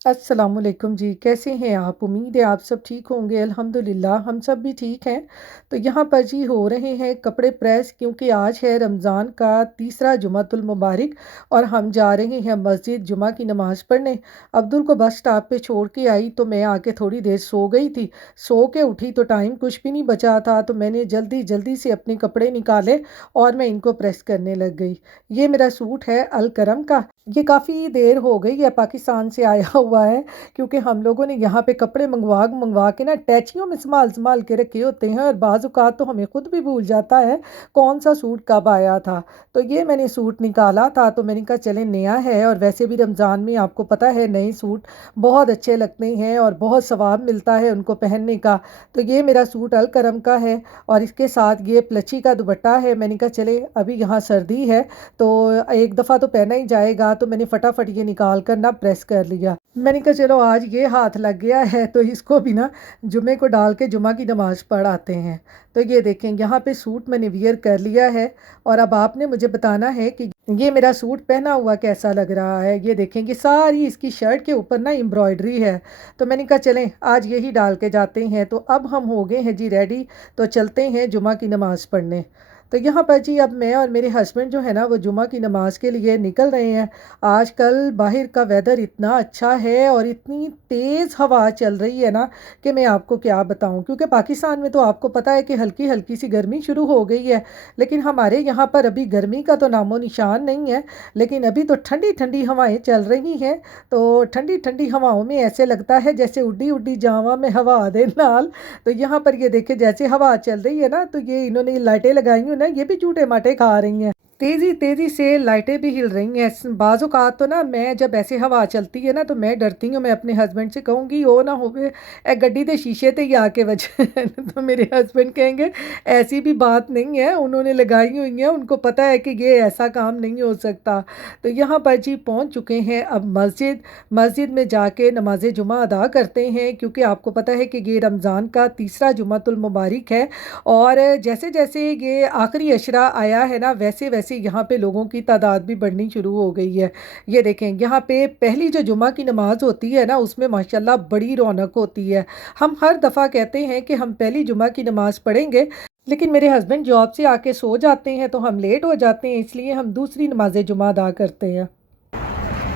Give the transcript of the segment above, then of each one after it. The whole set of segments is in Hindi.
अस्सलामुअलैकुम जी, कैसे हैं आप? उम्मीद है आप सब ठीक होंगे। अल्हम्दुलिल्लाह हम सब भी ठीक हैं। तो यहाँ पर जी हो रहे हैं कपड़े प्रेस, क्योंकि आज है रमज़ान का तीसरा जुमातुल मुबारक और हम जा रहे हैं मस्जिद जुमा की नमाज़ पढ़ने। अब्दुल को बस स्टॉप पे छोड़ के आई तो मैं आके थोड़ी देर सो गई थी। सो के उठी तो टाइम कुछ भी नहीं बचा था, तो मैंने जल्दी जल्दी से अपने कपड़े निकाले और मैं इनको प्रेस करने लग गई। ये मेरा सूट है अल करम का। ये काफ़ी देर हो गई है पाकिस्तान से आया हुआ है, क्योंकि हम लोगों ने यहाँ पे कपड़े मंगवा मंगवा के ना टैचियों में संभाल संभाल के रखे होते हैं, और बाज़ औक़ात तो हमें खुद भी भूल जाता है कौन सा सूट कब आया था। तो ये मैंने सूट निकाला था, तो मैंने कहा चले नया है, और वैसे भी रमज़ान में आपको पता है नए सूट बहुत अच्छे लगते हैं और बहुत सवाब मिलता है उनको पहनने का। तो ये मेरा सूट अल करम का है और इसके साथ ये प्लची का दुपट्टा है। मैंने कहा चले अभी यहाँ सर्दी है तो एक दफ़ा तो पहना ही जाएगा, तो मैंने फटाफट ये निकाल कर ना प्रेस कर लिया। मैंने कहा चलो आज ये हाथ लग गया है तो इसको भी ना जुमे को डाल के जुमा की नमाज़ पढ़ आते हैं। तो ये देखें यहाँ पे सूट मैंने वियर कर लिया है, और अब आपने मुझे बताना है कि ये मेरा सूट पहना हुआ कैसा लग रहा है। ये देखें कि सारी इसकी शर्ट के ऊपर ना एम्ब्रॉयडरी है। तो मैंने कहा चलें आज यही डाल के जाते हैं। तो अब हम हो गए हैं जी रेडी, तो चलते हैं जुमा की नमाज़ पढ़ने। तो यहाँ पर जी अब मैं और मेरे हस्बैंड जो है ना वो जुमा की नमाज़ के लिए निकल रहे हैं। आजकल बाहर का वेदर इतना अच्छा है और इतनी तेज़ हवा चल रही है ना कि मैं आपको क्या बताऊं, क्योंकि पाकिस्तान में तो आपको पता है कि हल्की हल्की सी गर्मी शुरू हो गई है, लेकिन हमारे यहाँ पर अभी गर्मी का तो नामो निशान नहीं है। लेकिन अभी तो ठंडी ठंडी हवाएं चल रही हैं। तो ठंडी ठंडी हवाओं में ऐसे लगता है जैसे उड्डी उड्डी जावा में हवा दे नाल। तो यहाँ पर ये देखे जैसे हवा चल रही है ना, तो ये इन्होंने लाइटें लगाई हुई ना, ये भी झूठे माटे खा रही हैं। तेजी तेजी से लाइटें भी हिल रही हैं। बाज़ औक़ात तो ना मैं जब ऐसे हवा चलती है ना तो मैं डरती हूँ, मैं अपने हस्बैंड से कहूँगी ओ ना होवे ए गड्डी दे शीशे ते ही आके वजे तो मेरे हस्बैंड कहेंगे ऐसी भी बात नहीं है, उन्होंने लगाई हुई है, उनको पता है कि ये ऐसा काम नहीं हो सकता। तो यहाँ पर जी पहुँच चुके हैं अब मस्जिद। मस्जिद में जाके नमाज जुमा अदा करते हैं, क्योंकि आपको पता है कि ये रमज़ान का तीसरा जुमातुल मुबारक है। और जैसे जैसे ये आखिरी अशरा आया है ना, वैसे वैसे यहाँ पे लोगों की तादाद भी बढ़नी शुरू हो गई है। ये देखें यहाँ पे पहली जो जुमा की नमाज होती है ना उसमें माशाल्लाह बड़ी रौनक होती है। हम हर दफ़ा कहते हैं कि हम पहली जुमा की नमाज पढ़ेंगे, लेकिन मेरे हस्बैंड जॉब से आके सो जाते हैं तो हम लेट हो जाते हैं, इसलिए हम दूसरी नमाज जुमा अदा करते हैं।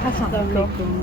अस्सलाम वालेकुम।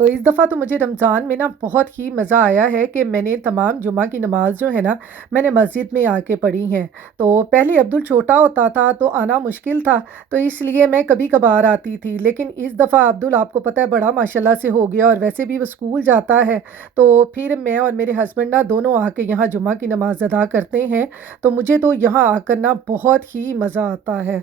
तो इस दफ़ा तो मुझे रमज़ान में ना बहुत ही मज़ा आया है कि मैंने तमाम जुमा की नमाज़ जो है ना मैंने मस्जिद में आके पढ़ी हैं। तो पहले अब्दुल छोटा होता था तो आना मुश्किल था, तो इसलिए मैं कभी कभार आती थी, लेकिन इस दफ़ा अब्दुल आपको पता है बड़ा माशाल्लाह से हो गया और वैसे भी वो स्कूल जाता है। तो फिर मैं और मेरे हस्बैंड ना दोनों आके यहाँ जुमा की नमाज़ अदा करते हैं। तो मुझे तो यहाँ आकर ना बहुत ही मज़ा आता है।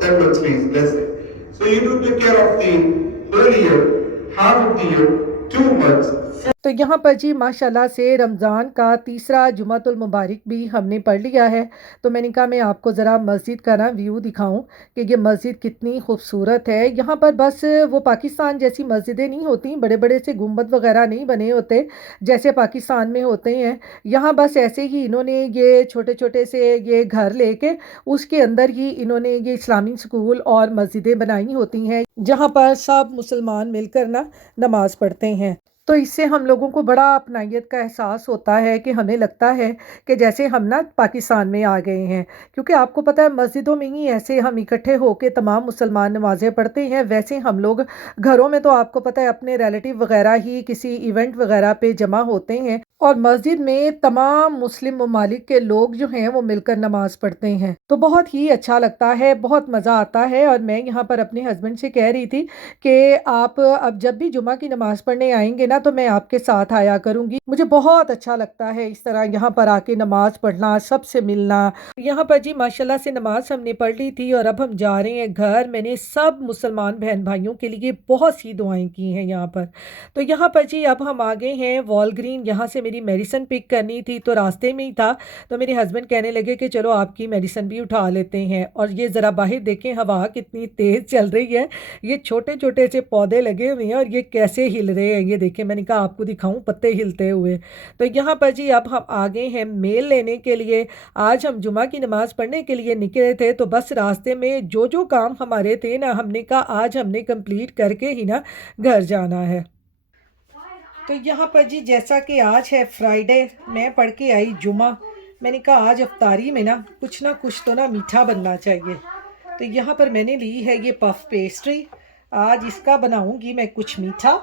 Then let's please listen. So you do take care of the earlier half of the year, 2 months. तो यहाँ पर जी माशाल्लाह से रमज़ान का तीसरा जुमातुल मुबारक भी हमने पढ़ लिया है। तो मैंने कहा मैं आपको ज़रा मस्जिद का ना व्यू दिखाऊं कि ये मस्जिद कितनी खूबसूरत है। यहाँ पर बस वो पाकिस्तान जैसी मस्जिदें नहीं होती, बड़े बड़े से गुंबद वगैरह नहीं बने होते जैसे पाकिस्तान में होते हैं। यहाँ बस ऐसे ही इन्होंने ये छोटे छोटे से ये घर लेके उसके अंदर ही इन्होंने ये इस्लामी स्कूल और मस्जिदें बनाई होती हैं, जहाँ पर सब मुसलमान मिलकर ना नमाज़ पढ़ते हैं। तो इससे हम लोगों को बड़ा अपनाइयत का एहसास होता है कि हमें लगता है कि जैसे हम ना पाकिस्तान में आ गए हैं, क्योंकि आपको पता है मस्जिदों में ही ऐसे हम इकट्ठे होकर तमाम मुसलमान नमाज़ें पढ़ते हैं। वैसे हम लोग घरों में तो आपको पता है अपने रिलेटिव वगैरह ही किसी इवेंट वगैरह पे जमा होते हैं, और मस्जिद में तमाम मुस्लिम ममालिक के लोग जो हैं वो मिलकर नमाज पढ़ते हैं। तो बहुत ही अच्छा लगता है, बहुत मज़ा आता है। और मैं यहाँ पर अपने हस्बैंड से कह रही थी कि आप अब जब भी जुमा की नमाज़ पढ़ने आएंगे ना तो मैं आपके साथ आया करूँगी। मुझे बहुत अच्छा लगता है इस तरह यहाँ पर आके नमाज़ पढ़ना, सबसे मिलना। यहाँ पर जी माशाल्लाह से नमाज़ हमने पढ़ ली थी और अब हम जा रहे हैं घर। मैंने सब मुसलमान बहन भाइयों के लिए बहुत सी दुआएँ की हैं यहाँ पर। तो यहाँ पर जी अब हम आ गए हैं वॉलग्रीन, यहाँ से मेरी मेडिसिन पिक करनी थी तो रास्ते में ही था। तो मेरे हस्बैंड कहने लगे कि चलो आपकी मेडिसिन भी उठा लेते हैं। और ये ज़रा बाहर देखें हवा कितनी तेज़ चल रही है। ये छोटे-छोटे से पौधे लगे हुए हैं और ये कैसे हिल रहे हैं, ये देखें। मैंने कहा आपको दिखाऊं पत्ते हिलते हुए। तो यहाँ पर जी अब हम आ गए हैं मेल लेने के लिए। आज हम जुमा की नमाज़ पढ़ने के लिए निकले थे तो बस रास्ते में जो जो काम हमारे थे ना, हमने कहा आज हमने कंप्लीट करके ही ना घर जाना है। तो यहाँ पर जी जैसा कि आज है फ्राइडे, मैं पढ़ के आई जुमा। मैंने कहा आज अफ्तारी में ना कुछ तो ना मीठा बनना चाहिए। तो यहाँ पर मैंने ली है ये पफ पेस्ट्री। आज इसका बनाऊंगी मैं कुछ मीठा।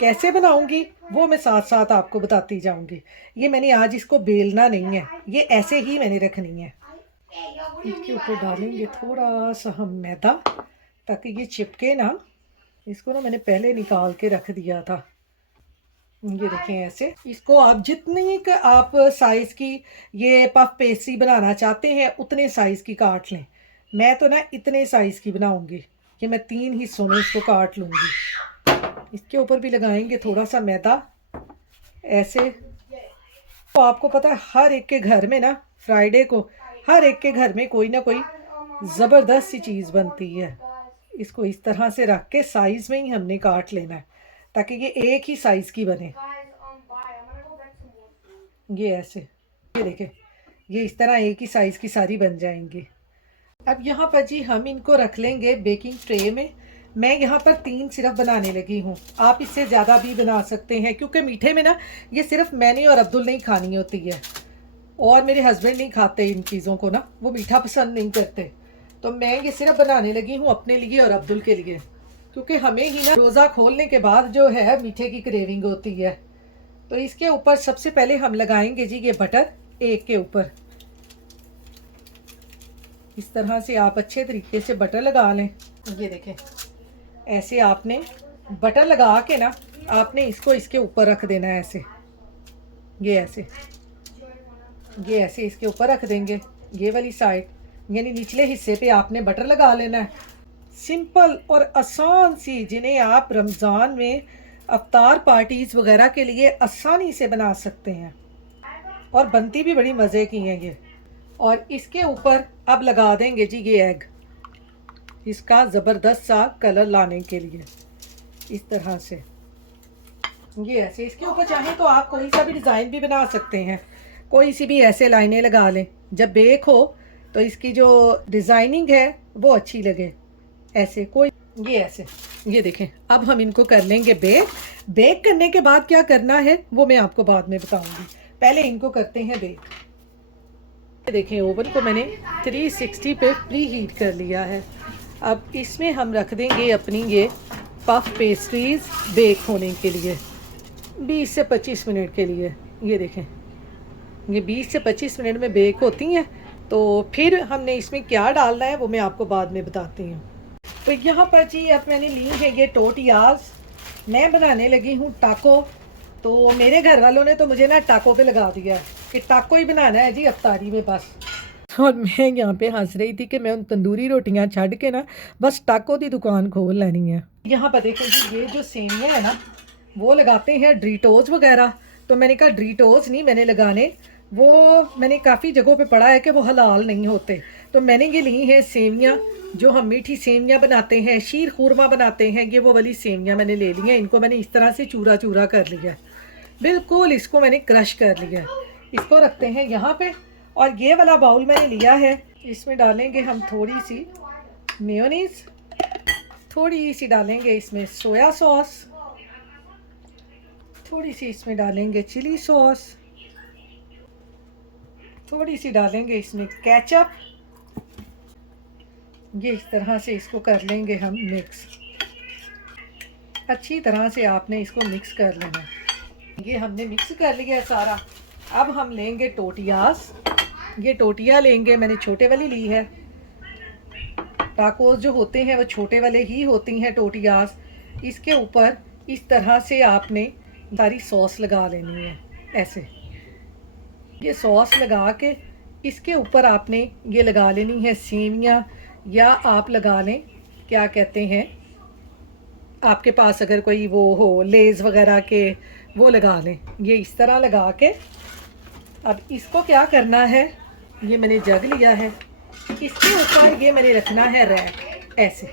कैसे बनाऊंगी वो मैं साथ साथ आपको बताती जाऊंगी। ये मैंने आज इसको बेलना नहीं है, ये ऐसे ही मैंने रखनी है। इसके ऊपर डालेंगे थोड़ा सा हम मैदा ताकि ये चिपके ना। इसको ना मैंने पहले निकाल के रख दिया था। ये देखें ऐसे। इसको आप जितनी आप साइज़ की ये पफ पेस्ट्री बनाना चाहते हैं उतने साइज़ की काट लें। मैं तो ना इतने साइज़ की बनाऊंगी कि मैं 3 हिस्सों में इसको काट लूँगी। इसके ऊपर भी लगाएंगे थोड़ा सा मैदा ऐसे। तो आपको पता है हर एक के घर में ना फ्राइडे को हर एक के घर में कोई ना कोई ज़बरदस्त सी चीज़ बनती है। इसको इस तरह से रख के साइज़ में ही हमने काट लेना है ताकि ये एक ही साइज़ की बने। ये ऐसे, ये देखें, ये इस तरह एक ही साइज़ की सारी बन जाएंगी। अब यहाँ पर जी हम इनको रख लेंगे बेकिंग ट्रे में। मैं यहाँ पर 3 सिर्फ बनाने लगी हूँ, आप इससे ज़्यादा भी बना सकते हैं क्योंकि मीठे में ना ये सिर्फ मैंने और अब्दुल नहीं खानी होती है और मेरे हस्बैंड नहीं खाते इन चीज़ों को ना, वो मीठा पसंद नहीं करते। तो मैं ये सिर्फ बनाने लगी हूँ अपने लिए और अब्दुल के लिए क्योंकि हमें ही ना रोज़ा खोलने के बाद जो है मीठे की क्रेविंग होती है। तो इसके ऊपर सबसे पहले हम लगाएंगे जी ये बटर एक के ऊपर। इस तरह से आप अच्छे तरीके से बटर लगा लें। ये देखें ऐसे आपने बटर लगा के ना आपने इसको इसके ऊपर रख देना है ऐसे। ये ऐसे, ये ऐसे इसके ऊपर रख देंगे। ये वाली साइड यानी निचले हिस्से पे आपने बटर लगा लेना है। सिंपल और आसान सी, जिन्हें आप रमज़ान में अफ्तार पार्टीज़ वगैरह के लिए आसानी से बना सकते हैं और बनती भी बड़ी मज़े की हैं ये। और इसके ऊपर अब लगा देंगे जी ये एग, इसका ज़बरदस्त सा कलर लाने के लिए इस तरह से। ये ऐसे इसके ऊपर चाहें तो आप कोई सा भी डिज़ाइन भी बना सकते हैं, कोई सी भी ऐसे लाइनें लगा लें। जब बेक हो तो इसकी जो डिज़ाइनिंग है वो अच्छी लगे ऐसे कोई। ये ऐसे, ये देखें। अब हम इनको कर लेंगे बेक। बेक करने के बाद क्या करना है वो मैं आपको बाद में बताऊंगी, पहले इनको करते हैं बेक। ये देखें ओवन को मैंने 360 पे प्री हीट कर लिया है। अब इसमें हम रख देंगे अपनी ये पफ पेस्ट्रीज़ बेक होने के लिए 20 से 25 मिनट के लिए। ये देखें ये 20 से 25 मिनट में बेक होती हैं। तो फिर हमने इसमें क्या डालना है वो मैं आपको बाद में बताती हूँ। तो यहाँ पर जी अब मैंने ली है ये टोटियाज़। मैं बनाने लगी हूँ टाको। तो मेरे घर वालों ने तो मुझे ना टाको पे लगा दिया कि टाको ही बनाना है जी अफ्तारी में बस। और मैं यहाँ पे हंस रही थी कि मैं उन तंदूरी रोटियाँ छड़ के ना बस टाको की दुकान खोल लेनी है। यहाँ पर देखें जी ये जो सेवियाँ है ना वो लगाते हैं ड्रीटोज़ वगैरह। तो मैंने कहा ड्रीटोज़ नहीं मैंने लगाने, वो मैंने काफ़ी जगहों पे पढ़ा है कि वो हलाल नहीं होते। तो मैंने ये ली है सेवियाँ, जो हम मीठी सेवियाँ बनाते हैं, शीर खुरमा बनाते हैं, ये वो वाली सेवियाँ मैंने ले ली हैं। इनको मैंने इस तरह से चूरा चूरा कर लिया है, बिल्कुल इसको मैंने क्रश कर लिया है। इसको रखते हैं यहाँ पे। और ये वाला बाउल मैंने लिया है, इसमें डालेंगे हम थोड़ी सी मेयोनीज़, थोड़ी सी डालेंगे इसमें सोया सॉस, थोड़ी सी इसमें डालेंगे चिली सॉस, थोड़ी सी डालेंगे इसमें केचप। ये इस तरह से इसको कर लेंगे हम मिक्स। अच्छी तरह से आपने इसको मिक्स कर लेना। ये हमने मिक्स कर लिया सारा। अब हम लेंगे टोटियाज़। ये टोटियाँ लेंगे, मैंने छोटे वाली ली है। टाकोस जो होते हैं वो छोटे वाले ही होती हैं टोटियाज़। इसके ऊपर इस तरह से आपने सारी सॉस लगा लेनी है ऐसे। ये सॉस लगा के इसके ऊपर आपने ये लगा लेनी है सेवियाँ, या आप लगा लें क्या कहते हैं, आपके पास अगर कोई वो हो लेज़ वगैरह के, वो लगा लें। ये इस तरह लगा के अब इसको क्या करना है, ये मैंने जग लिया है, इसके ऊपर ये मैंने रखना है रैक ऐसे।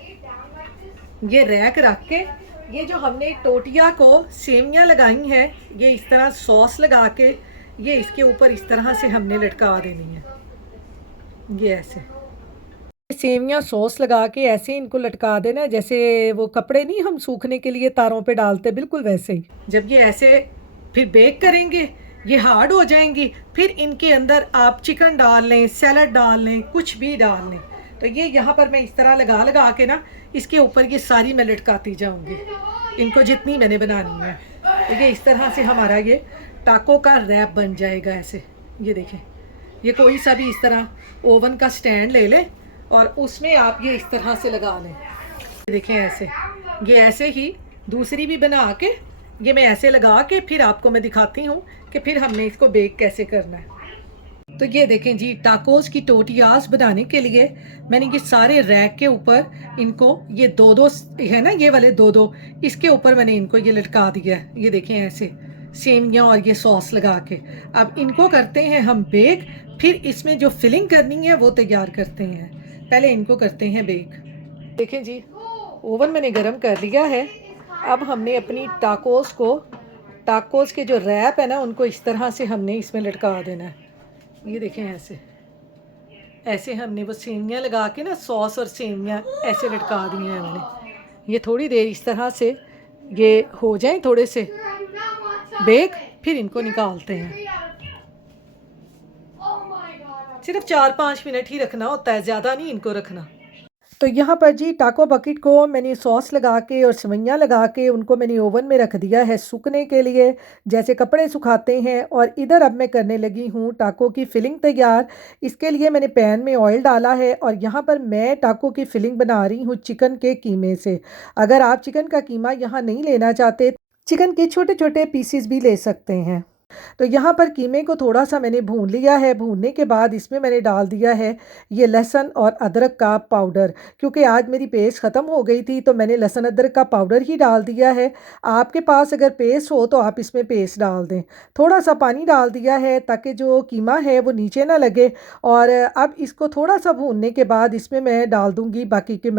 ये रैक रख के ये जो हमने टोटिया को सेवियाँ लगाई हैं, ये इस तरह सॉस लगा के ये इसके ऊपर इस तरह से हमने लटका देनी है। ये ऐसे सेवियाँ सॉस लगा के ऐसे इनको लटका देना, जैसे वो कपड़े नहीं हम सूखने के लिए तारों पे डालते, बिल्कुल वैसे ही। जब ये ऐसे फिर बेक करेंगे, ये हार्ड हो जाएंगी, फिर इनके अंदर आप चिकन डाल लें, सैलड डाल लें, कुछ भी डाल लें। तो ये यहाँ पर मैं इस तरह लगा लगा के ना इसके ऊपर ये सारी मैं लटकाती जाऊँगी, इनको जितनी मैंने बनानी है। तो ये इस तरह से हमारा ये टाको का रैप बन जाएगा ऐसे। ये देखें, ये कोई सा भी इस तरह ओवन का स्टैंड ले लें और उसमें आप ये इस तरह से लगा लें। देखें ऐसे, ये ऐसे ही दूसरी भी बना के ये मैं ऐसे लगा के फिर आपको मैं दिखाती हूँ कि फिर हमने इसको बेक कैसे करना है। तो ये देखें जी, टाकोस की टोटियास बनाने के लिए मैंने ये सारे रैक के ऊपर इनको ये दो दो है ना, ये वाले दो दो, इसके ऊपर मैंने इनको ये लटका दिया है। ये देखें ऐसे सेवियाँ और ये सॉस लगा के अब इनको करते हैं हम बेक। फिर इसमें जो फिलिंग करनी है वो तैयार करते हैं, पहले इनको करते हैं बेक। देखें जी, ओवन मैंने गरम कर लिया है। अब हमने अपनी टाकोस के जो रैप है ना, उनको इस तरह से हमने इसमें लटका देना है। ये देखें ऐसे ऐसे हमने वो सेवियाँ लगा के ना, सॉस और सेवियाँ ऐसे लटका दी हैं हमने। ये थोड़ी देर इस तरह से ये हो जाए थोड़े से बेक, फिर इनको निकालते हैं। सिर्फ 4-5 मिनट ही रखना होता है, ज़्यादा नहीं इनको रखना। तो यहाँ पर जी टाको बकेट को मैंने सॉस लगा के और सेवइयाँ लगा के उनको मैंने ओवन में रख दिया है सूखने के लिए, जैसे कपड़े सुखाते हैं। और इधर अब मैं करने लगी हूँ टाको की फिलिंग तैयार। इसके लिए मैंने पैन में ऑयल डाला है और यहाँ पर मैं टाको की फिलिंग बना रही हूँ चिकन के कीमे से। अगर आप चिकन का कीमा यहाँ नहीं लेना चाहते, चिकन के छोटे छोटे पीसीस भी ले सकते हैं। तो यहाँ पर कीमे को थोड़ा सा मैंने भून लिया है। भूनने के बाद इसमें मैंने डाल दिया है ये लहसुन और अदरक का पाउडर, क्योंकि आज मेरी पेस्ट ख़त्म हो गई थी तो मैंने लहसुन अदरक का पाउडर ही डाल दिया है। आपके पास अगर पेस्ट हो तो आप इसमें पेस्ट डाल दें। थोड़ा सा पानी डाल दिया है ताकि जो कीमा है वो नीचे ना लगे। और अब इसको थोड़ा सा भूनने के बाद इसमें मैं डाल दूँगी बाकी के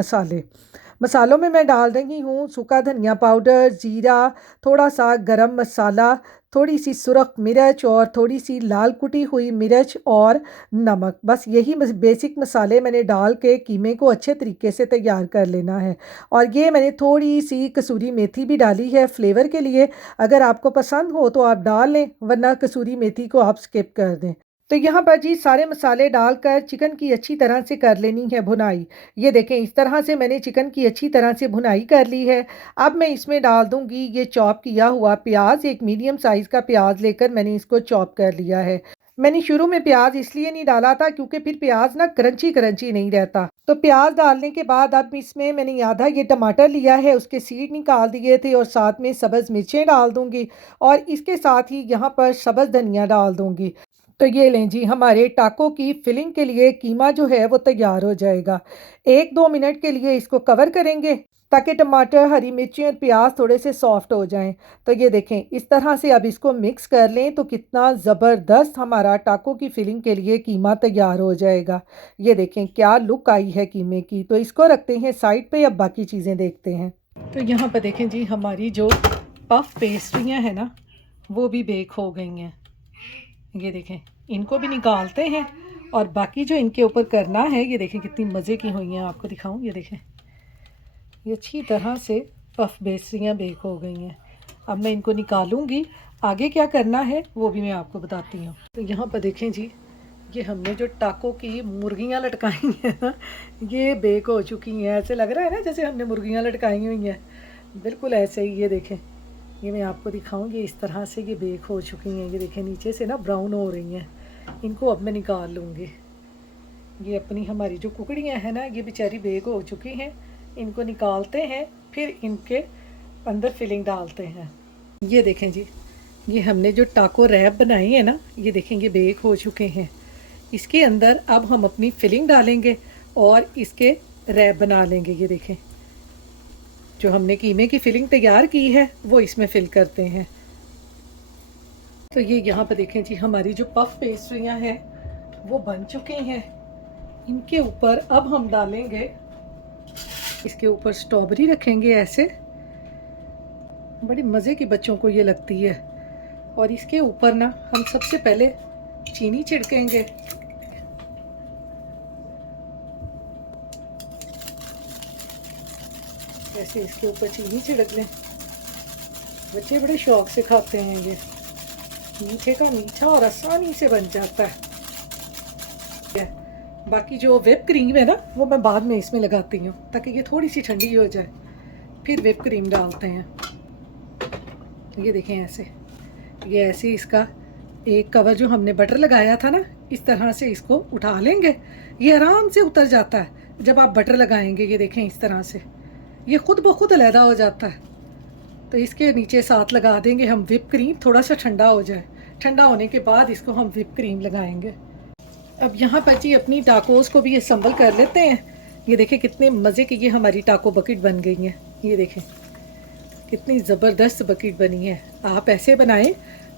मसालों में मैं डाल रही हूँ सूखा धनिया पाउडर, जीरा, थोड़ा सा गरम मसाला, थोड़ी सी सुरख मिर्च और थोड़ी सी लाल कुटी हुई मिर्च और नमक। बस यही बेसिक मसाले मैंने डाल के कीमे को अच्छे तरीके से तैयार कर लेना है। और ये मैंने थोड़ी सी कसूरी मेथी भी डाली है फ्लेवर के लिए। अगर आपको पसंद हो तो आप डाल लें, वरना कसूरी मेथी को आप स्किप कर दें। तो यहाँ पर जी सारे मसाले डालकर चिकन की अच्छी तरह से कर लेनी है भुनाई। ये देखें, इस तरह से मैंने चिकन की अच्छी तरह से भुनाई कर ली है। अब मैं इसमें डाल दूँगी ये चॉप किया हुआ प्याज। एक मीडियम साइज़ का प्याज लेकर मैंने इसको चॉप कर लिया है। मैंने शुरू में प्याज इसलिए नहीं डाला था क्योंकि फिर प्याज ना क्रंची क्रंची नहीं रहता। तो प्याज डालने के बाद अब इसमें मैंने आधा ये टमाटर लिया है, उसके सीड निकाल दिए थे, और साथ में सब्ज़ मिर्चें डाल दूँगी और इसके साथ ही यहाँ पर सब्ज़ धनिया डाल दूँगी। तो ये लें जी, हमारे टाको की फिलिंग के लिए कीमा जो है वो तैयार हो जाएगा। 1-2 मिनट के लिए इसको कवर करेंगे ताकि टमाटर, हरी मिर्ची और प्याज थोड़े से सॉफ्ट हो जाएं। तो ये देखें, इस तरह से अब इसको मिक्स कर लें तो कितना ज़बरदस्त हमारा टाको की फिलिंग के लिए कीमा तैयार हो जाएगा। ये देखें क्या लुक आई है कीमे की। तो इसको रखते हैं साइड पे, अब बाकी चीज़ें देखते हैं। तो यहाँ पर देखें जी, हमारी जो पफ पेस्ट्रियाँ हैं ना वो भी बेक हो गई हैं। ये देखें, इनको भी निकालते हैं और बाकी जो इनके ऊपर करना है, ये देखें कितनी मज़े की हुई हैं। आपको दिखाऊं, ये देखें, ये अच्छी तरह से पफ पेस्ट्रियाँ बेक हो गई हैं। अब मैं इनको निकालूंगी, आगे क्या करना है वो भी मैं आपको बताती हूँ। तो यहाँ पर देखें जी, ये हमने जो टाको की मुर्गियाँ लटकाई हैं ना, ये बेक हो चुकी हैं। ऐसे लग रहा है ना जैसे हमने मुर्गियाँ लटकाई हुई हैं, बिल्कुल ऐसे ही। ये देखें, ये मैं आपको दिखाऊंगी, इस तरह से ये बेक हो चुकी हैं। ये देखें नीचे से ना ब्राउन हो रही हैं। इनको अब मैं निकाल लूँगी। ये अपनी हमारी जो कुकड़ियाँ हैं ना, ये बेचारी बेक हो चुकी हैं। इनको निकालते हैं, फिर इनके अंदर फिलिंग डालते हैं। ये देखें जी, ये हमने जो टाको रैप बनाए हैं ना, ये देखेंगे बेक हो चुके हैं। इसके अंदर अब हम अपनी फिलिंग डालेंगे और इसके रैप बना लेंगे। ये देखें, जो हमने कीमे की फिलिंग तैयार की है वो इसमें फिल करते हैं। तो ये यहाँ पर देखें जी, हमारी जो पफ पेस्ट्रियाँ हैं वो बन चुकी हैं। इनके ऊपर अब हम डालेंगे, इसके ऊपर स्ट्रॉबेरी रखेंगे ऐसे, बड़ी मज़े की बच्चों को ये लगती है। और इसके ऊपर ना हम सबसे पहले चीनी छिड़केंगे। ऐसे इसके ऊपर चीनी छिड़क लें। बच्चे बड़े शौक से खाते हैं ये, मीठे का मीठा और आसानी से बन जाता है। बाकी जो व्हिप क्रीम है ना, वो मैं बाद में इसमें लगाती हूँ ताकि ये थोड़ी सी ठंडी हो जाए, फिर व्हिप क्रीम डालते हैं। ये देखें ऐसे, ये ऐसे इसका एक कवर जो हमने बटर लगाया था ना, इस तरह से इसको उठा लेंगे। ये आराम से उतर जाता है जब आप बटर लगाएंगे। ये देखें इस तरह से ये खुद ब खुद अलहदा हो जाता है। तो इसके नीचे साथ लगा देंगे हम व्हिप क्रीम, थोड़ा सा ठंडा हो जाए। ठंडा होने के बाद इसको हम व्हिप क्रीम लगाएंगे। अब यहाँ पर जी अपनी टाकोस को भी असम्बल कर लेते हैं। ये देखें कितने मज़े की ये हमारी टाको बकेट बन गई है। ये देखें कितनी ज़बरदस्त बकेट बनी है। आप ऐसे बनाएं,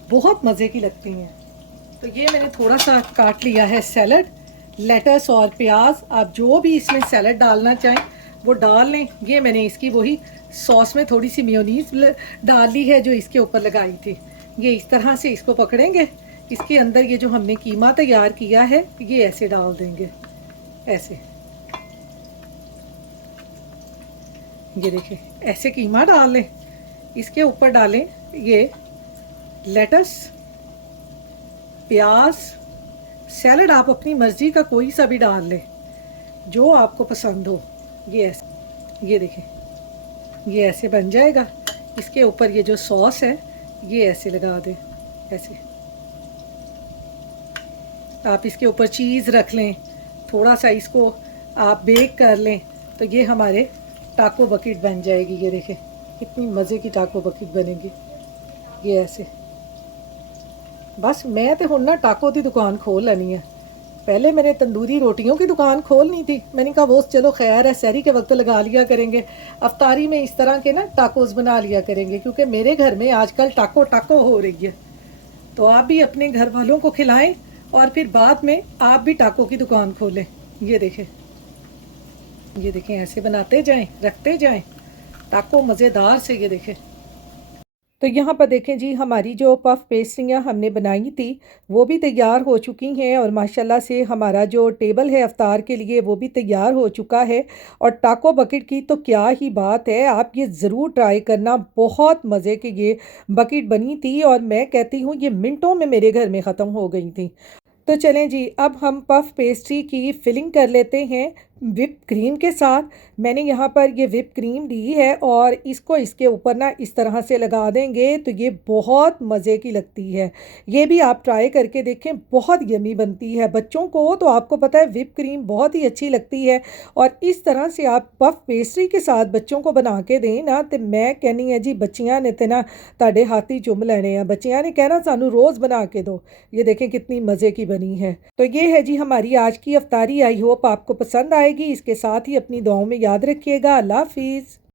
बहुत मज़े की लगती हैं। तो ये मैंने थोड़ा सा काट लिया है सैलड, लेटस और प्याज। आप जो भी इसमें सैलड डालना चाहें वो डाल लें। ये मैंने इसकी वही सॉस में थोड़ी सी मेयोनीज डाल ली है जो इसके ऊपर लगाई थी। ये इस तरह से इसको पकड़ेंगे, इसके अंदर ये जो हमने कीमा तैयार किया है ये ऐसे डाल देंगे। ऐसे ये देखें, ऐसे कीमा डाल लें। इसके ऊपर डालें ये लेटस, प्याज, सैलड आप अपनी मर्ज़ी का कोई सा भी डाल लें जो आपको पसंद हो। ये ऐसे, ये देखें ये ऐसे बन जाएगा। इसके ऊपर ये जो सॉस है ये ऐसे लगा दें। ऐसे आप इसके ऊपर चीज़ रख लें, थोड़ा सा इसको आप बेक कर लें, तो ये हमारे टाको बकेट बन जाएगी। ये देखें कितनी मज़े की टाको बकेट बनेगी। ये ऐसे बस मैं तो हुण ना टाको की दुकान खोल लेनी है। पहले मैंने तंदूरी रोटियों की दुकान खोलनी थी, मैंने कहा वो चलो खैर है, सहरी के वक्त लगा लिया करेंगे। अफ्तारी में इस तरह के ना टाकोस बना लिया करेंगे, क्योंकि मेरे घर में आजकल टाको टाको हो रही है। तो आप भी अपने घर वालों को खिलाएं और फिर बाद में आप भी टाको की दुकान खोलें। ये देखें ऐसे बनाते जाएं, रखते जाएं, टाको मज़ेदार से। ये देखें, तो यहाँ पर देखें जी, हमारी जो पफ पेस्ट्रियाँ हमने बनाई थी वो भी तैयार हो चुकी हैं और माशाल्लाह से हमारा जो टेबल है अफ्तार के लिए वो भी तैयार हो चुका है। और टाको बकेट की तो क्या ही बात है, आप ये ज़रूर ट्राई करना। बहुत मज़े की ये बकेट बनी थी और मैं कहती हूँ ये मिनटों में मेरे घर में ख़त्म हो गई थी। तो चलें जी, अब हम पफ पेस्ट्री की फिलिंग कर लेते हैं व्हिप क्रीम के साथ। मैंने यहाँ पर ये व्हिप क्रीम ली है और इसको इसके ऊपर ना इस तरह से लगा देंगे तो ये बहुत मज़े की लगती है। ये भी आप ट्राई करके देखें, बहुत यमी बनती है। बच्चों को तो आपको पता है व्हिप क्रीम बहुत ही अच्छी लगती है और इस तरह से आप पफ पेस्ट्री के साथ बच्चों को बना के दें ना, तो मैं कहनी है जी बच्चियाँ ने तो ना ताड़े हाथी चुम लेने हैं। बच्चियाँ ने कहना सानू रोज़ बना के दो। ये देखें कितनी मज़े की बनी है। तो ये है जी हमारी आज की अफ्तारी। आई होप आपको पसंद आएगी। इसके साथ ही अपनी दुआओं में याद रखिएगा। अल्लाह हाफिज़।